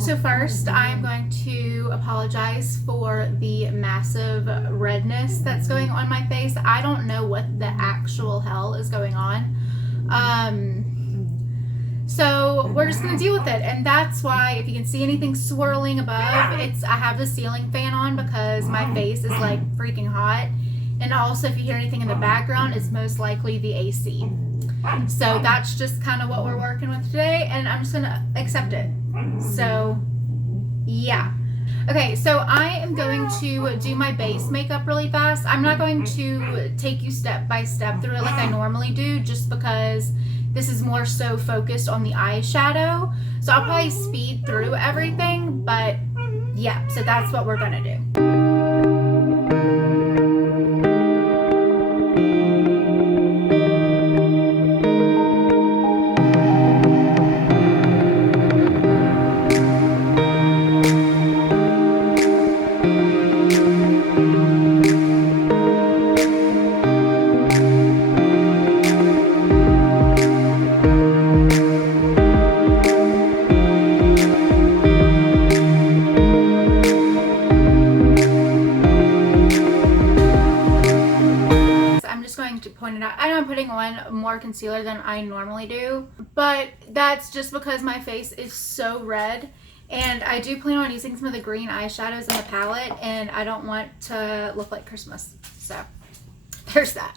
So first, I'm going to apologize for the massive redness that's going on my face. I don't know what the actual hell is going on. So we're just gonna deal with it, and that's why if you can see anything swirling above, I have the ceiling fan on because my face is like freaking hot. And also, if you hear anything in the background, it's most likely the AC. So that's just kind of what we're working with today, and I'm just gonna accept it. So yeah. Okay, so I am going to do my base makeup really fast. I'm not going to take you step by step through it like I normally do, just because this is more so focused on the eyeshadow. So I'll probably speed through everything, but yeah, so that's what we're gonna do. I know I'm putting on more concealer than I normally do, but that's just because my face is so red, and I do plan on using some of the green eyeshadows in the palette, and I don't want to look like Christmas. So there's that.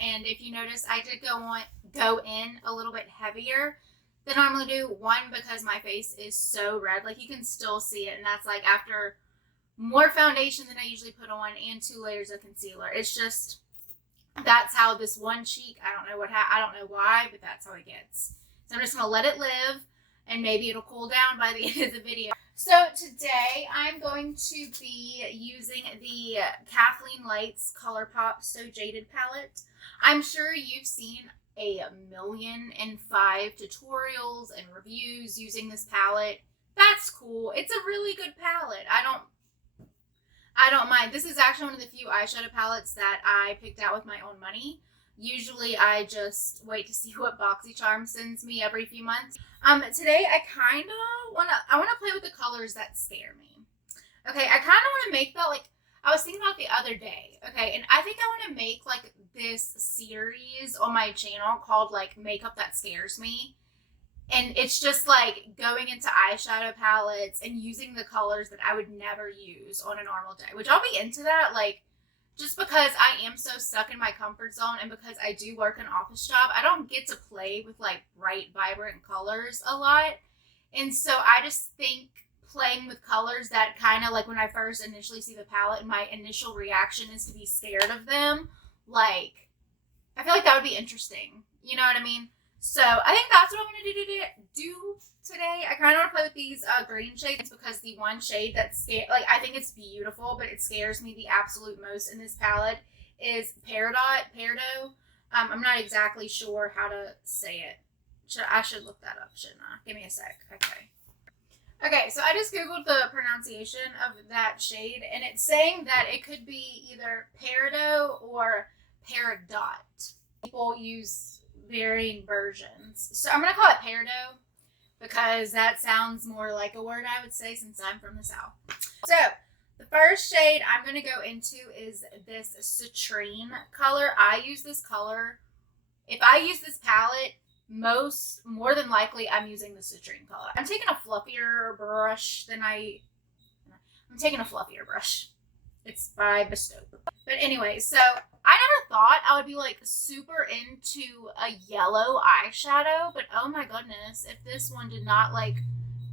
And if you notice, I did go in a little bit heavier than I normally do. One, because my face is so red, like you can still see it, and that's like after more foundation than I usually put on and 2 layers of concealer. It's just, that's how this one cheek, I don't know why, but that's how it gets. So I'm just gonna let it live, and maybe it'll cool down by the end of the video. So today I'm going to be using the Kathleenlights Colourpop So Jaded palette. I'm sure you've seen 1,000,005 tutorials and reviews using this palette. That's cool. It's a really good palette. I don't mind. This is actually one of the few eyeshadow palettes that I picked out with my own money. Usually I just wait to see what BoxyCharm sends me every few months. Today I kind of want to play with the colors that scare me. Okay, I kind of want to make that, like, I was thinking about the other day. Okay, and I think I want to make, like, this series on my channel called, like, Makeup That Scares Me. And it's just, like, going into eyeshadow palettes and using the colors that I would never use on a normal day. Which I'll be into that, like, just because I am so stuck in my comfort zone and because I do work an office job, I don't get to play with, like, bright, vibrant colors a lot. And so I just think playing with colors that kind of like when I first initially see the palette, my initial reaction is to be scared of them. Like, I feel like that would be interesting. You know what I mean? So I think that's what I'm going to do today. I kind of want to play with these green shades because the one shade that's like, I think it's beautiful, but it scares me the absolute most in this palette is Peridot. I'm not exactly sure how to say it. I should look that up, shouldn't I? Give me a sec. Okay, so I just Googled the pronunciation of that shade, and it's saying that it could be either Peridot or Peridot. People use varying versions. So I'm going to call it Peridot because that sounds more like a word I would say since I'm from the South. So the first shade I'm going to go into is this citrine color. I use this color. If I use this palette, more than likely I'm using the citrine color. I'm taking a fluffier brush. It's by Bestow. But anyway, so I never thought I would be like super into a yellow eyeshadow, but oh my goodness, if this one did not like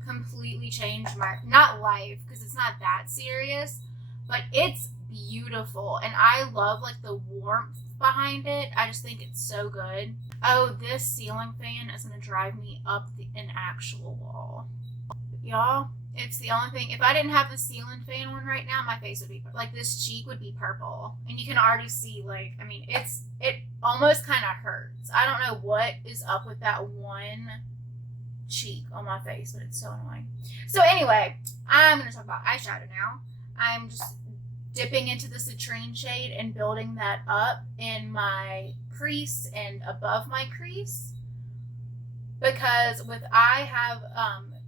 completely change my, not life, because it's not that serious, but it's beautiful. And I love like the warmth behind it. I just think it's so good. Oh, this ceiling fan is going to drive me up an actual wall. Y'all, it's the only thing. If I didn't have the ceiling fan one right now, my face would be, like, this cheek would be purple. And you can already see, like, I mean, it almost kind of hurts. I don't know what is up with that one cheek on my face, but it's so annoying. So anyway, I'm going to talk about eyeshadow now. I'm just dipping into the citrine shade and building that up in my crease and above my crease, because I have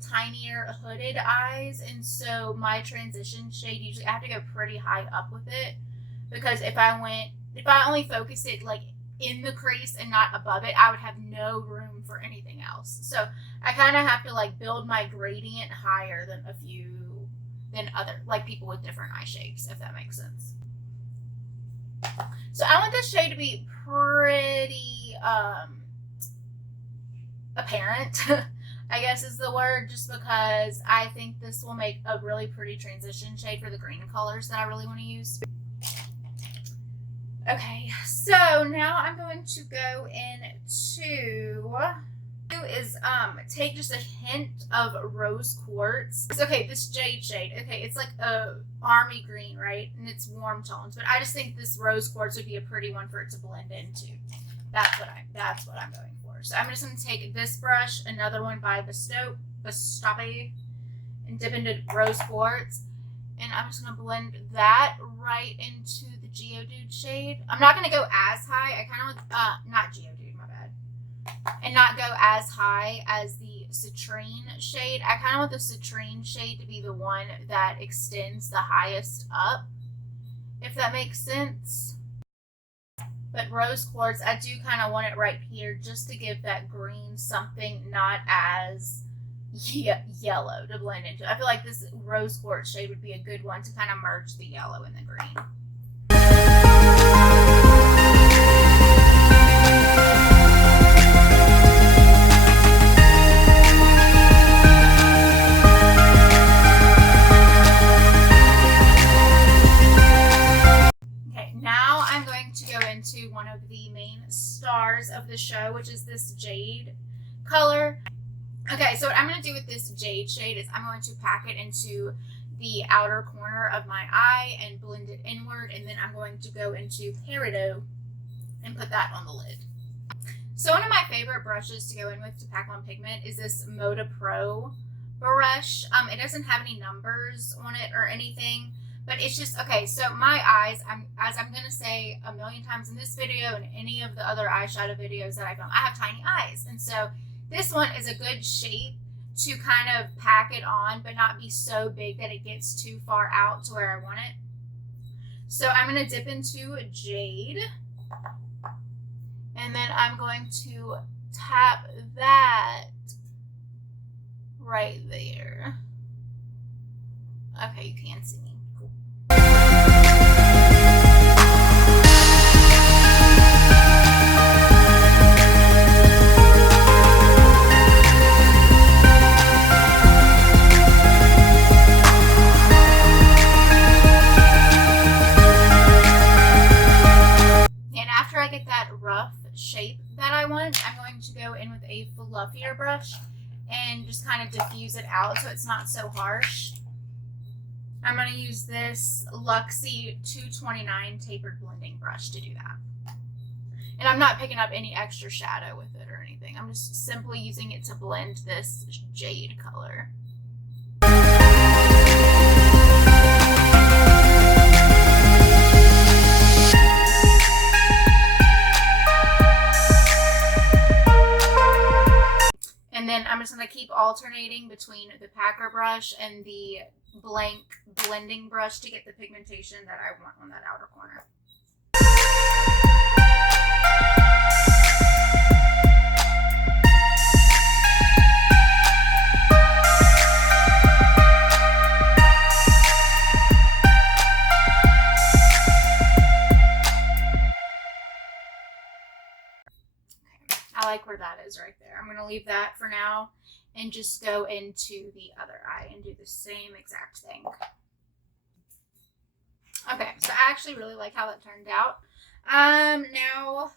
tinier hooded eyes, and so my transition shade usually I have to go pretty high up with it, because if I only focused it like in the crease and not above it, I would have no room for anything else. So I kind of have to like build my gradient higher than other like people with different eye shapes, if that makes sense. So I want this shade to be pretty apparent, I guess is the word, just because I think this will make a really pretty transition shade for the green colors that I really want to use. Okay, so now I'm going to go into take just a hint of rose quartz. Okay, this jade shade. Okay, it's like a army green, right? And it's warm tones, but I just think this rose quartz would be a pretty one for it to blend into. That's what I'm going for. So I'm just going to take this brush, another one by Bestow, and dip into rose quartz, and I'm just going to blend that right into the Geodude shade. I'm not going to go as high. I kind of want, not Geodude, my bad. And not go as high as the citrine shade. I kind of want the citrine shade to be the one that extends the highest up, if that makes sense. But rose quartz, I do kind of want it right here just to give that green something not as yellow to blend into. I feel like this rose quartz shade would be a good one to kind of merge the yellow and the green. Into one of the main stars of the show, which is this jade color. Okay, so what I'm going to do with this jade shade is I'm going to pack it into the outer corner of my eye and blend it inward, and then I'm going to go into Peridot and put that on the lid. So one of my favorite brushes to go in with to pack on pigment is this Moda Pro brush. It doesn't have any numbers on it or anything, but it's just, okay, so my eyes, as I'm going to say a million times in this video and any of the other eyeshadow videos that I film, I have tiny eyes. And so this one is a good shape to kind of pack it on, but not be so big that it gets too far out to where I want it. So I'm going to dip into Jade. And then I'm going to tap that right there. Okay, you can see me. Cool. shape that I want, I'm going to go in with a fluffier brush and just kind of diffuse it out so it's not so harsh. I'm going to use this Luxie 229 tapered blending brush to do that. And I'm not picking up any extra shadow with it or anything. I'm just simply using it to blend this jade color. And then I'm just going to keep alternating between the packer brush and the blank blending brush to get the pigmentation that I want on that outer corner. I like where that is right there. I'm going to leave that for now and just go into the other eye and do the same exact thing. Okay, so I actually really like how that turned out. Now,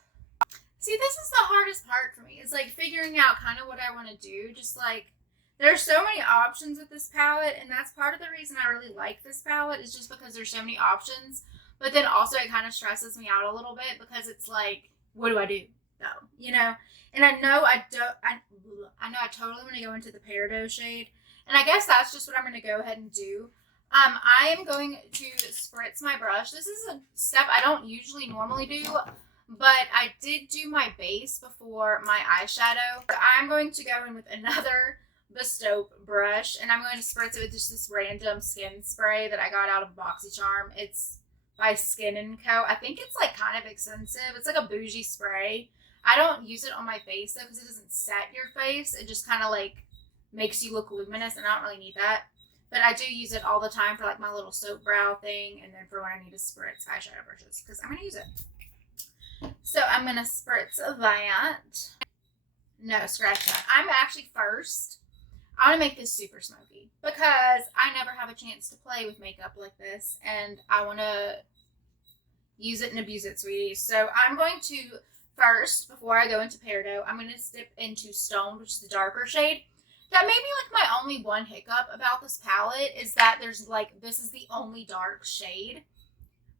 see, this is the hardest part for me. It's like figuring out kind of what I want to do. Just like, there's so many options with this palette, and that's part of the reason I really like this palette is just because there's so many options. But then also it kind of stresses me out a little bit because it's like, what do I do though? You know? And I know I totally want to go into the Peridot shade. And I guess that's just what I'm going to go ahead and do. I am going to spritz my brush. This is a step I don't usually normally do, but I did do my base before my eyeshadow. I'm going to go in with another Bestow brush, and I'm going to spritz it with just this random skin spray that I got out of BoxyCharm. It's by Skin & Co. I think it's like kind of expensive. It's like a bougie spray. I don't use it on my face though because it doesn't set your face. It just kind of like makes you look luminous, and I don't really need that. But I do use it all the time for like my little soap brow thing, and then for when I need to spritz eyeshadow brushes because I'm going to use it. So I'm going to spritz that. No, scratch that. I'm actually first. I want to make this super smoky because I never have a chance to play with makeup like this, and I want to use it and abuse it, sweeties. So I'm going to first, before I go into Peridot, I'm going to dip into Stone, which is the darker shade. That may be like my only one hiccup about this palette is that there's like, this is the only dark shade.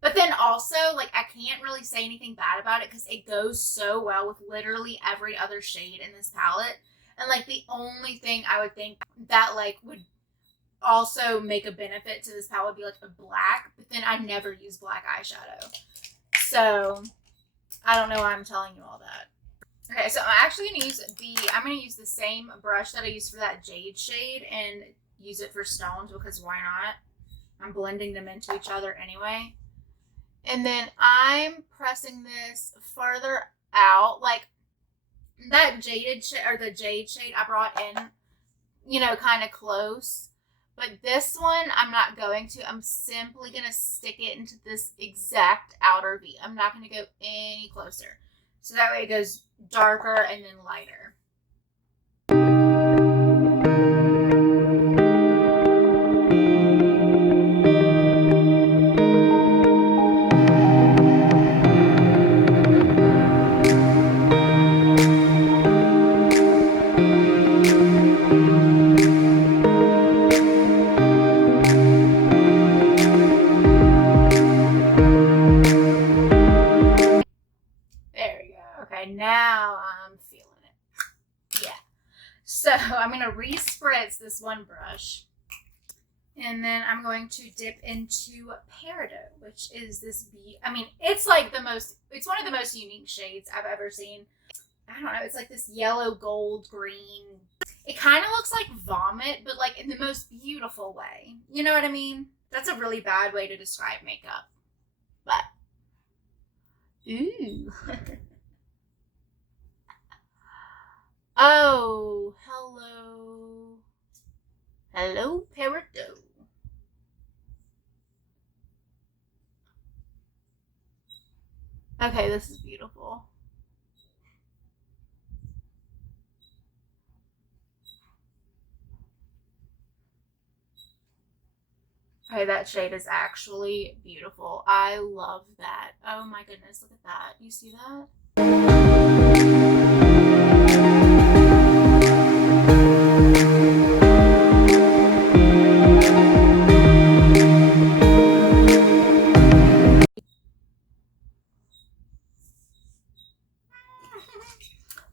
But then also, like, I can't really say anything bad about it because it goes so well with literally every other shade in this palette. And like, the only thing I would think that like would also make a benefit to this palette would be like a black, but then I never use black eyeshadow. So I don't know why I'm telling you all that. Okay, so I'm actually going to use the same brush that I used for that jade shade and use it for stones because why not? I'm blending them into each other anyway. And then I'm pressing this further out, like that jaded shade or the jade shade I brought in, you know, kind of close. But this one, I'm not going to. I'm simply going to stick it into this exact outer V. I'm not going to go any closer. So that way it goes darker and then lighter. Now I'm feeling it. Yeah. So I'm going to re-spritz this one brush. And then I'm going to dip into Peridot, which is this it's like it's one of the most unique shades I've ever seen. I don't know. It's like this yellow, gold, green. It kind of looks like vomit, but like in the most beautiful way. You know what I mean? That's a really bad way to describe makeup. But, ooh. Oh, hello. Hello, Peridot. Okay, this is beautiful. Okay, that shade is actually beautiful. I love that. Oh my goodness, look at that. You see that? Okay,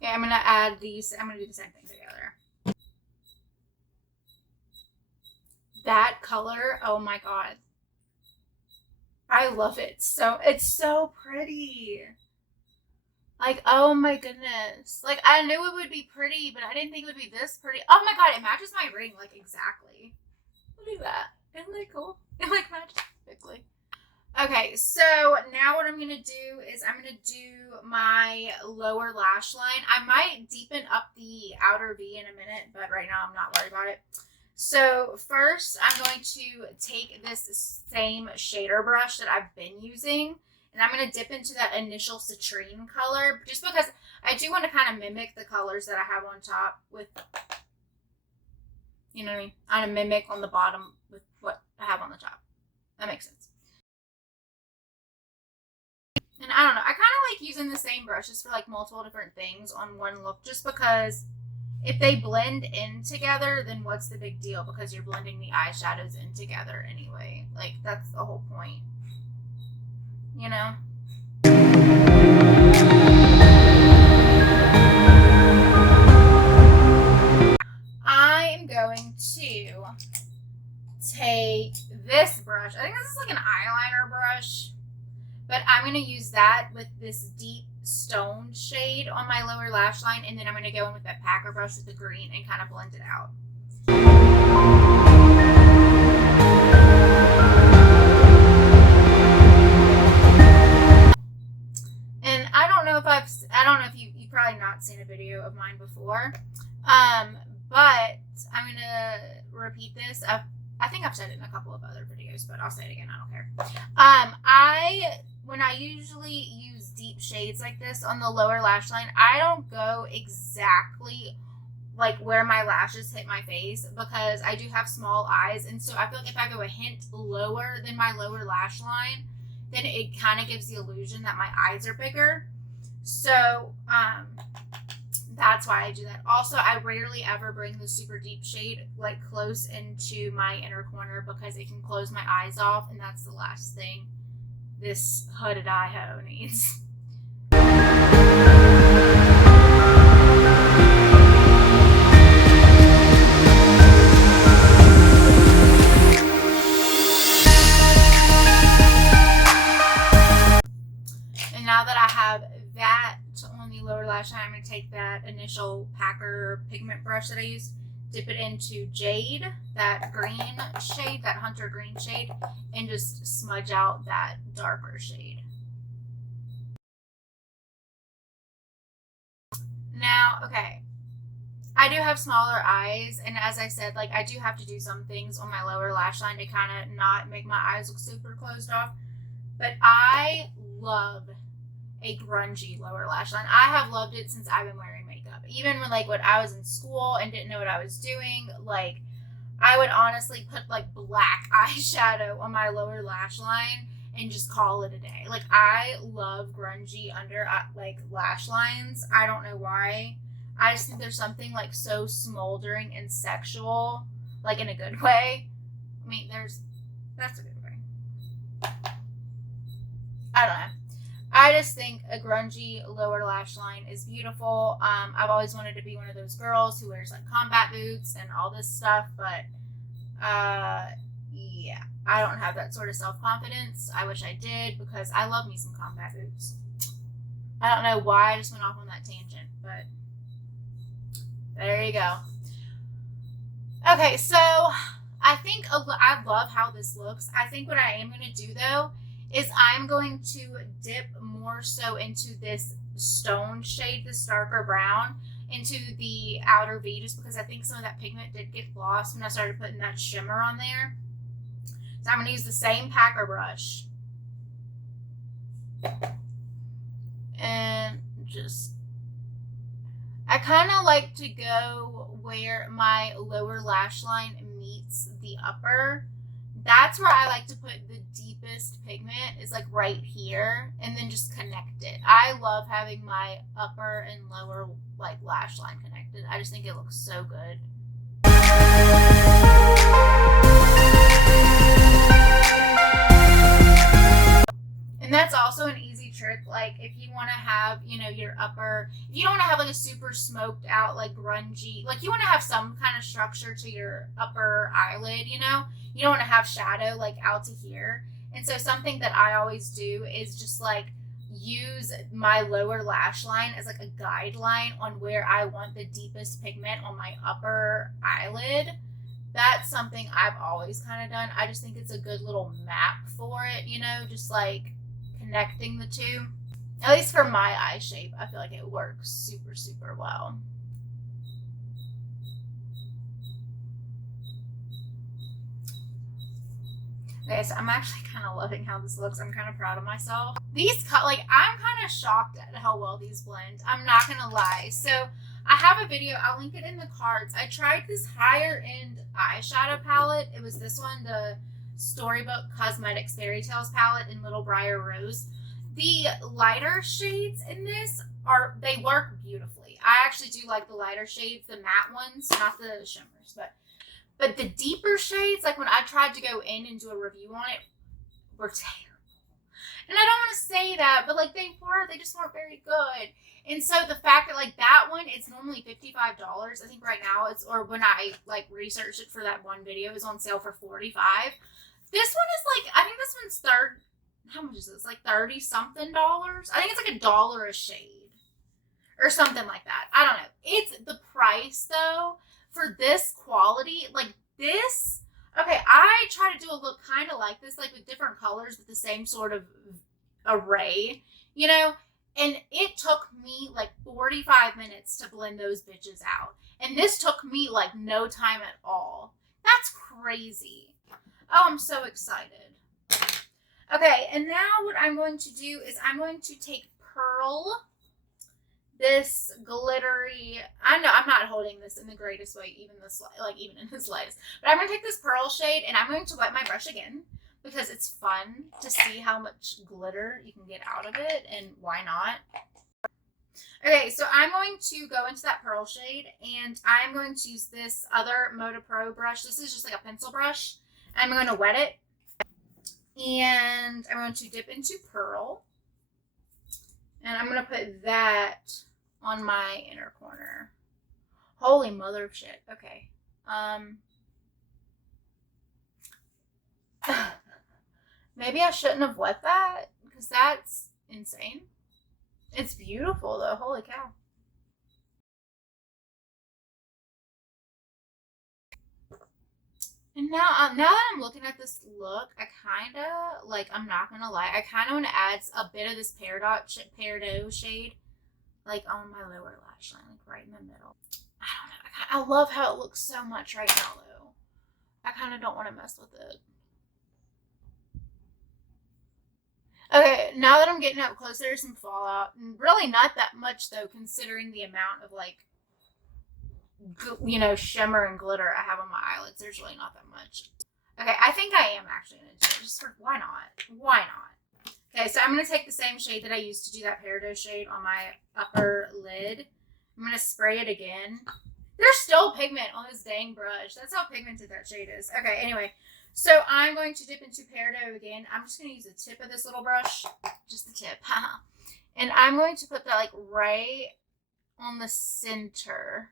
I'm gonna add these. I'm gonna do the same thing together. That color, oh my god. I love it. So it's so pretty. Like, oh my goodness. Like, I knew it would be pretty, but I didn't think it would be this pretty. Oh my god, it matches my ring, like, exactly. Look at that. Isn't that cool? It, like, matches perfectly. Okay, so now what I'm going to do is I'm going to do my lower lash line. I might deepen up the outer V in a minute, but right now I'm not worried about it. So first, I'm going to take this same shader brush that I've been using, and I'm going to dip into that initial citrine color, just because I do want to kind of mimic the colors that I have on top with, you know what I mean? I want to mimic on the bottom with what I have on the top. That makes sense. And I don't know, I kind of like using the same brushes for like multiple different things on one look, just because if they blend in together, then what's the big deal? Because you're blending the eyeshadows in together anyway. Like, that's the whole point. You know? I'm going to take this brush. I think this is like an eyeliner brush. But I'm going to use that with this deep stone shade on my lower lash line. And then I'm going to go in with that packer brush with the green and kind of blend it out. And I don't know if you've probably not seen a video of mine before. But I'm going to repeat this. I think I've said it in a couple of other videos, but I'll say it again. I don't care. When I usually use deep shades like this on the lower lash line, I don't go exactly like where my lashes hit my face, because I do have small eyes. And so I feel like if I go a hint lower than my lower lash line, then it kind of gives the illusion that my eyes are bigger. So, that's why I do that. Also, I rarely ever bring the super deep shade like close into my inner corner, because it can close my eyes off, and that's the last thing this hooded eye hoe needs. And now that I have that on the lower lash line, I'm going to take that initial packer pigment brush that I used, dip it into Jade, that green shade, that hunter green shade, and just smudge out that darker shade. Now, okay, I do have smaller eyes, and as I said, like, I do have to do some things on my lower lash line to kind of not make my eyes look super closed off, but I love a grungy lower lash line. I have loved it since I've been wearing makeup. Even when I was in school and didn't know what I was doing, like, I would honestly put like black eyeshadow on my lower lash line and just call it a day. Like, I love grungy under like lash lines. I don't know why. I just think there's something like so smoldering and sexual, like in a good way. I mean, that's a good way. I don't know. I just think a grungy lower lash line is beautiful. I've always wanted to be one of those girls who wears like combat boots and all this stuff, but yeah, I don't have that sort of self-confidence. I wish I did, because I love me some combat boots. I don't know why I just went off on that tangent, but there you go. Okay, so I think I love how this looks. I think what I am going to do though is I'm going to dip more so into this stone shade, this darker brown, into the outer V, just because I think some of that pigment did get lost when I started putting that shimmer on there. So I'm going to use the same packer brush. And just, I kind of like to go where my lower lash line meets the upper. That's where I like to put the deepest deepest pigment is like right here, and then just connect it. I love having my upper and lower like lash line connected. I just think it looks so good. And that's also an easy trick, like if you want to have, you know, your upper, if you don't want to have like a super smoked out, like grungy, like you want to have some kind of structure to your upper eyelid, you know, you don't want to have shadow like out to here. And so something that I always do is just like use my lower lash line as like a guideline on where I want the deepest pigment on my upper eyelid. That's something I've always kind of done. I just think it's a good little map for it, you know, just like connecting the two. At least for my eye shape, I feel like it works super, super well. Okay, so I'm actually kind of loving how this looks. I'm kind of proud of myself. These like, I'm kind of shocked at how well these blend. I'm not gonna lie. So I have a video, I'll link it in the cards. I tried this higher end eyeshadow palette. It was this one, the Storybook Cosmetics Fairy Tales palette in Little Briar Rose. The lighter shades in this they work beautifully. I actually do like the lighter shades, the matte ones, not the shimmers, but the deeper shades, like when I tried to go in and do a review on it, were terrible. And I don't want to say that, but like they just weren't very good. And so the fact that like that one, it's normally $55. I think right now or when I like researched it for that one video, it was on sale for $45. This one is like, I think this one's how much is this? Like $30 something. I think it's like $1 a shade or something like that. I don't know. It's the price though for this quality, like this. Okay, I try to do a look kind of like this, like with different colors, with the same sort of array, you know. And it took me like 45 minutes to blend those bitches out, and this took me like no time at all. That's crazy. Oh, I'm so excited. Okay, and now what I'm going to do is I'm going to take Pearl, this glittery, I know I'm not holding this in the greatest way, even in the slightest, but I'm going to take this Pearl shade and I'm going to wet my brush again because it's fun to see how much glitter you can get out of it, and why not? Okay, so I'm going to go into that Pearl shade and I'm going to use this other Moda Pro brush. This is just like a pencil brush. I'm going to wet it and I'm going to dip into Pearl, and I'm going to put that on my inner corner. Holy mother of shit. Okay. Maybe I shouldn't have wet that because that's insane. It's beautiful though. Holy cow. And now that I'm looking at this look, I kind of, like, I'm not going to lie, I kind of want to add a bit of this Peridot shade, like, on my lower lash line, like, right in the middle. I don't know. I love how it looks so much right now, though. I kind of don't want to mess with it. Okay, now that I'm getting up close, there's some fallout. And really not that much, though, considering the amount of, like, you know, shimmer and glitter I have on my eyelids. There's really not that much. Okay, I think I am actually going to do it. Just for, why not? Why not? Okay, so I'm going to take the same shade that I used to do that Peridot shade on my upper lid. I'm going to spray it again. There's still pigment on this dang brush. That's how pigmented that shade is. Okay, anyway. So I'm going to dip into Peridot again. I'm just going to use the tip of this little brush. Just the tip. And I'm going to put that, like, right on the center.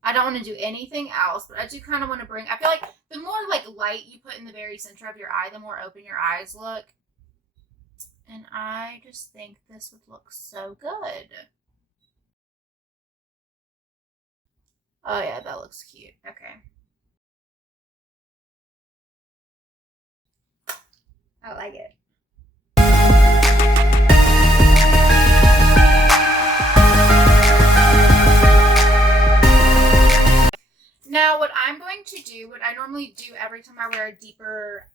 I don't want to do anything else, but I do kind of want to bring, I feel like the more like light you put in the very center of your eye, the more open your eyes look. And I just think this would look so good. Oh yeah, that looks cute. Okay. I like it. Now, what I'm going to do, what I normally do every time I wear a deeper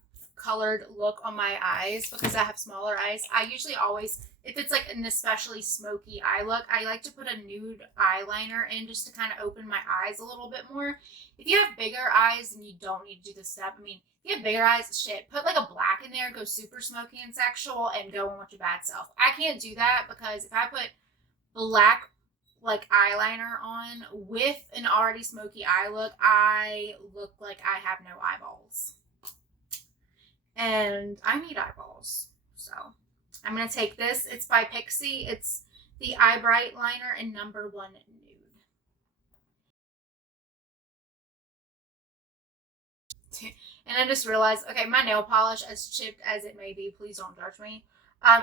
colored look on my eyes because I have smaller eyes. I usually always, if it's like an especially smoky eye look, I like to put a nude eyeliner in just to kind of open my eyes a little bit more. If you have bigger eyes and you don't need to do this step, I mean, if you have bigger eyes, shit, put like a black in there, go super smoky and sexual, and go in with your bad self. I can't do that because if I put black like eyeliner on with an already smoky eye look, I look like I have no eyeballs. And I need eyeballs. So I'm going to take this. It's by Pixi. It's the Eye Bright Liner in number 1 Nude. And I just realized, okay, my nail polish, as chipped as it may be, please don't judge me,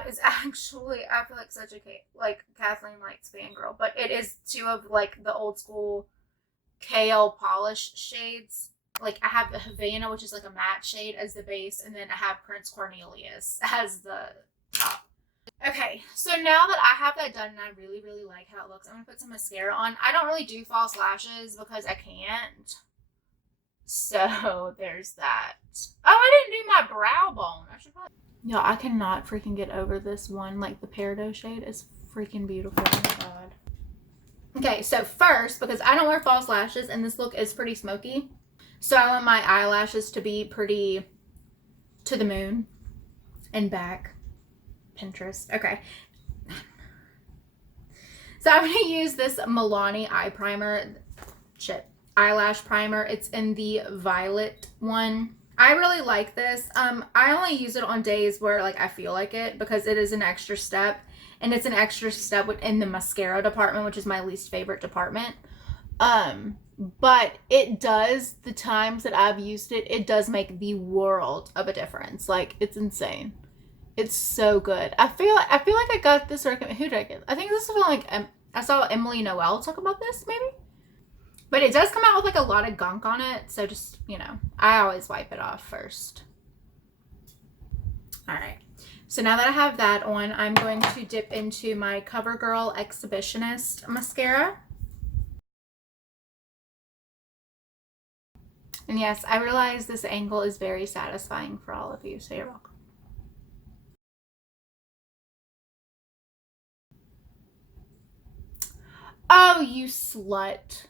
is actually, I feel like such a, like, Kathleenlights fangirl, but it is 2 of, like, the old school KL polish shades. Like, I have the Havana, which is like a matte shade, as the base, and then I have Prince Cornelius as the top. Okay, so now that I have that done and I really, really like how it looks, I'm going to put some mascara on. I don't really do false lashes because I can't. So, there's that. Oh, I didn't do my brow bone. I should probably... Yo, I cannot freaking get over this one. Like, the Peridot shade is freaking beautiful. Oh my god. Okay, so first, because I don't wear false lashes and this look is pretty smoky, so I want my eyelashes to be pretty to the moon and back. Pinterest. Okay. So I'm going to use this Milani eye primer. Eyelash primer. It's in the violet one. I really like this. I only use it on days where like I feel like it because it is an extra step, and it's an extra step within the mascara department, which is my least favorite department. But it does, the times that I've used it, it does make the world of a difference. Like, it's insane. It's so good. I feel like I got this recommended. Who did I get? I think this is from like I saw Emily Noel talk about this maybe. But it does come out with like a lot of gunk on it, so just, you know, I always wipe it off first. All right. So now that I have that on, I'm going to dip into my CoverGirl Exhibitionist mascara. And yes, I realize this angle is very satisfying for all of you, so you're welcome. Oh, you slut.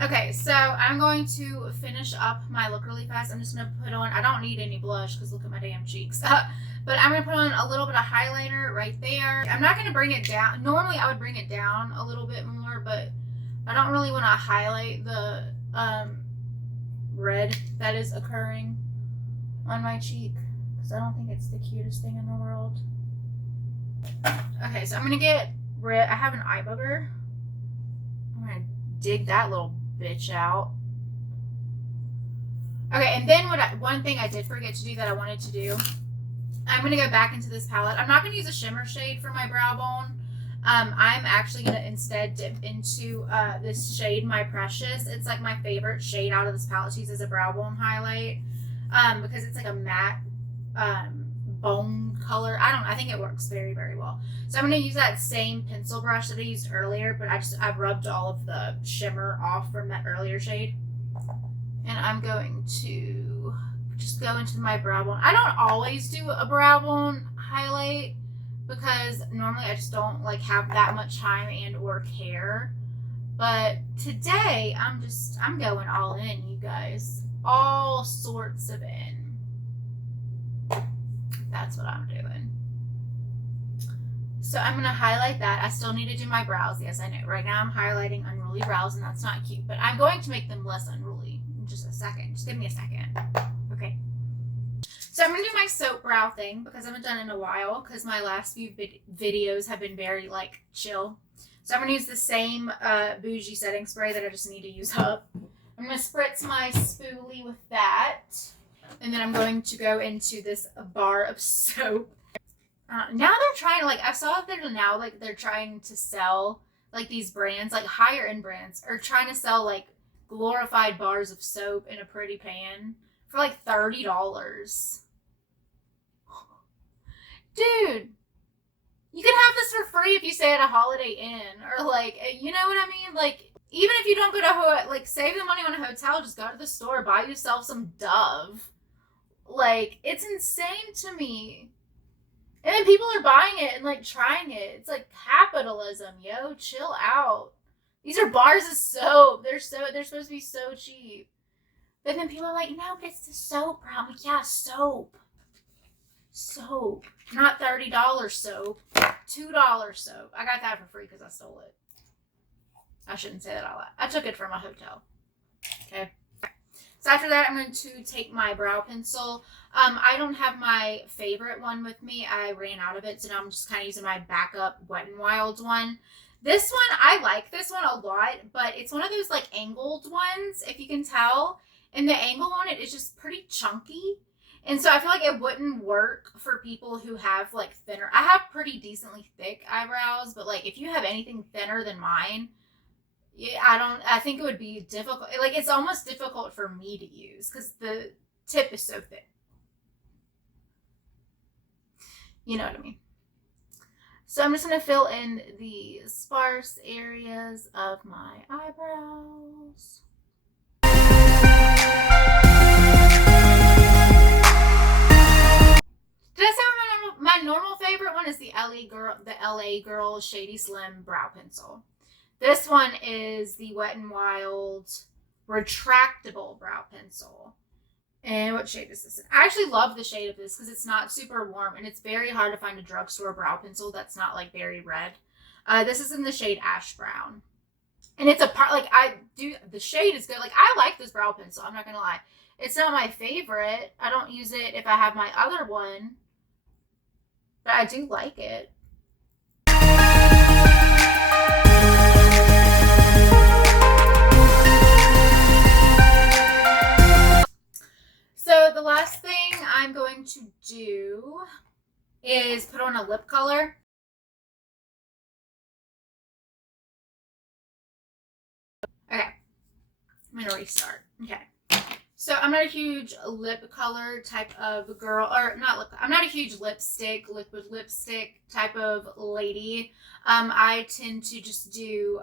Okay, so I'm going to finish up my look really fast. I'm just going to put on, I don't need any blush because look at my damn cheeks. But I'm going to put on a little bit of highlighter right there. I'm not going to bring it down. Normally I would bring it down a little bit more, but I don't really want to highlight the red that is occurring on my cheek because I don't think it's the cutest thing in the world. Okay, so I'm going to get rid, I have an eye booger. I'm going to dig that little bitch out. Okay, and then one thing I did forget to do that I wanted to do, I'm going to go back into this palette. I'm not going to use a shimmer shade for my brow bone. I'm actually going to instead dip into this shade, My Precious. It's like my favorite shade out of this palette to use as a brow bone highlight because it's like a matte bone color. I think it works very, very well. So I'm going to use that same pencil brush that I used earlier, but I've rubbed all of the shimmer off from that earlier shade. And I'm going to just go into my brow bone. I don't always do a brow bone highlight because normally I just don't like have that much time and or care. But today I'm going all in, you guys. All sorts of in. That's what I'm doing. So I'm going to highlight that. I still need to do my brows. Yes, I know. Right now I'm highlighting unruly brows and that's not cute. But I'm going to make them less unruly in just a second. Just give me a second. Okay. So I'm going to do my soap brow thing because I haven't done it in a while because my last few videos have been very like chill. So I'm going to use the same bougie setting spray that I just need to use up. I'm going to spritz my spoolie with that. And then I'm going to go into this bar of soap. Now they're trying to, like, I saw that now, like, they're trying to sell, like, these brands, like, higher end brands, are trying to sell, like, glorified bars of soap in a pretty pan for, like, $30. Dude, you can have this for free if you stay at a Holiday Inn, or, like, you know what I mean? Like, even if you don't go to, like, save the money on a hotel, just go to the store, buy yourself some Dove. Like, it's insane to me. And then people are buying it and, like, trying it. It's like capitalism, yo. Chill out. These are bars of soap. They're supposed to be so cheap. But then people are like, no, but it's the soap. I'm like, yeah, soap. Soap. Not $30 soap. $2 soap. I got that for free because I stole it. I shouldn't say that out loud. I took it from a hotel. Okay. So after that, I'm going to take my brow pencil. I don't have my favorite one with me. I ran out of it, so now I'm just kind of using my backup Wet n Wild one. This one, I like this one a lot, but it's one of those, like, angled ones, if you can tell. And the angle on it is just pretty chunky. And so I feel like it wouldn't work for people who have, like, thinner. I have pretty decently thick eyebrows, but, like, if you have anything thinner than mine, yeah, I think it would be difficult. Like, it's almost difficult for me to use because the tip is so thick. You know what I mean? So I'm just going to fill in the sparse areas of my eyebrows. Did I say my normal favorite one is the LA Girl Shady Slim Brow Pencil. This one is the Wet n Wild Retractable Brow Pencil. And what shade is this? I actually love the shade of this because it's not super warm and it's very hard to find a drugstore brow pencil that's not, like, very red. This is in the shade Ash Brown. And it's the shade is good. Like, I like this brow pencil. I'm not going to lie. It's not my favorite. I don't use it if I have my other one. But I do like it. So the last thing I'm going to do is put on a lip color. Okay, I'm going to restart. Okay, so I'm not a huge lip color type of girl, or not lip, I'm not a huge liquid lipstick type of lady. I tend to just do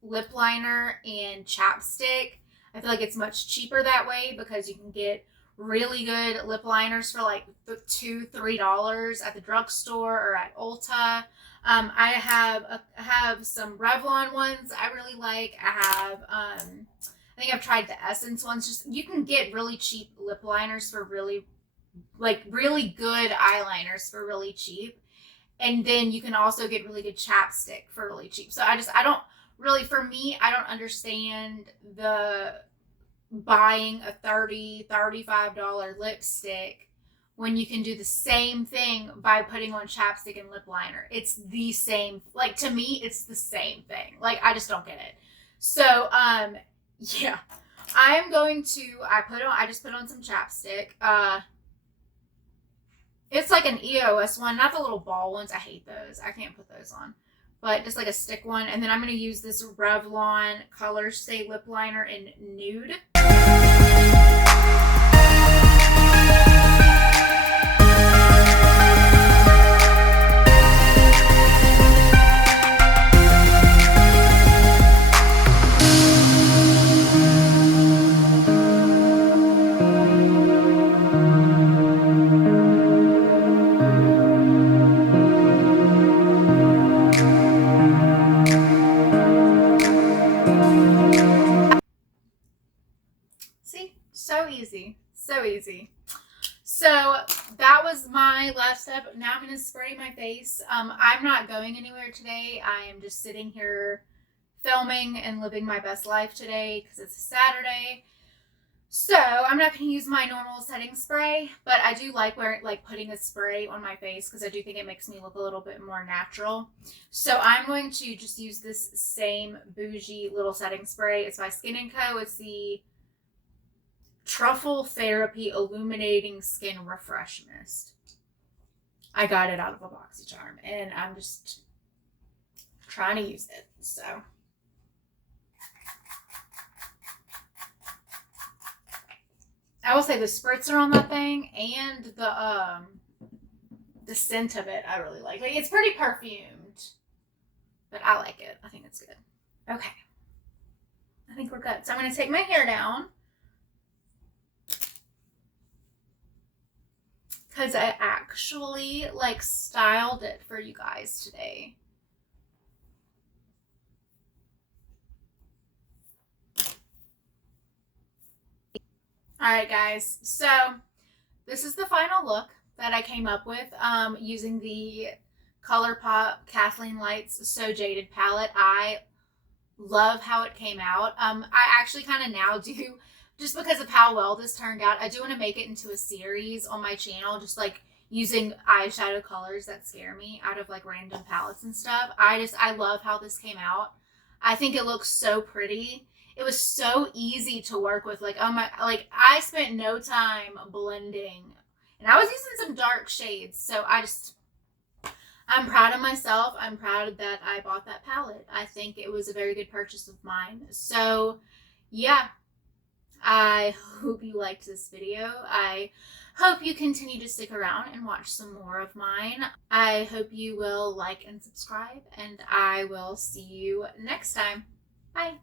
lip liner and chapstick. I feel like it's much cheaper that way because you can get really good lip liners for like $2-3 at the drugstore or at Ulta. I have some Revlon ones I really like. I have I think I've tried the Essence ones. Just, you can get really cheap lip liners for really good eyeliners for really cheap. And then you can also get really good chapstick for really cheap. So I don't really, for me, I don't understand the buying a $30-$35 lipstick when you can do the same thing by putting on chapstick and lip liner. It's the same, like, to me, it's the same thing. Like, I just don't get it. So, yeah, I'm going to, I just put on some chapstick. It's like an EOS one, not the little ball ones. I hate those. I can't put those on. But just like a stick one. And then I'm going to use this Revlon Color Stay Lip Liner in Nude. So easy. So that was my last step. Now I'm going to spray my face. I'm not going anywhere today. I am just sitting here filming and living my best life today because it's a Saturday. So I'm not going to use my normal setting spray, but I do like putting a spray on my face because I do think it makes me look a little bit more natural. So I'm going to just use this same bougie little setting spray. It's by Skin & Co. It's the Truffle Therapy Illuminating Skin Refresh Mist. I got it out of a BoxyCharm and I'm just trying to use it. So I will say the spritzer on that thing and the scent of it I really like. Like, it's pretty perfumed, but I like it. I think it's good. Okay. think we're good. So I'm going to take my hair down, because I actually like styled it for you guys today. Alright guys, so this is the final look that I came up with using the Colourpop Kathleenlights So Jaded palette. I love how it came out. I actually kind of now do, just because of how well this turned out, I do want to make it into a series on my channel, just like using eyeshadow colors that scare me out of like random palettes and stuff. I love how this came out. I think it looks so pretty. It was so easy to work with. Like, oh my, like I spent no time blending, and I was using some dark shades. So I'm proud of myself. I'm proud that I bought that palette. I think it was a very good purchase of mine. So yeah, I hope you liked this video. I hope you continue to stick around and watch some more of mine. I hope you will like and subscribe, and I will see you next time. Bye.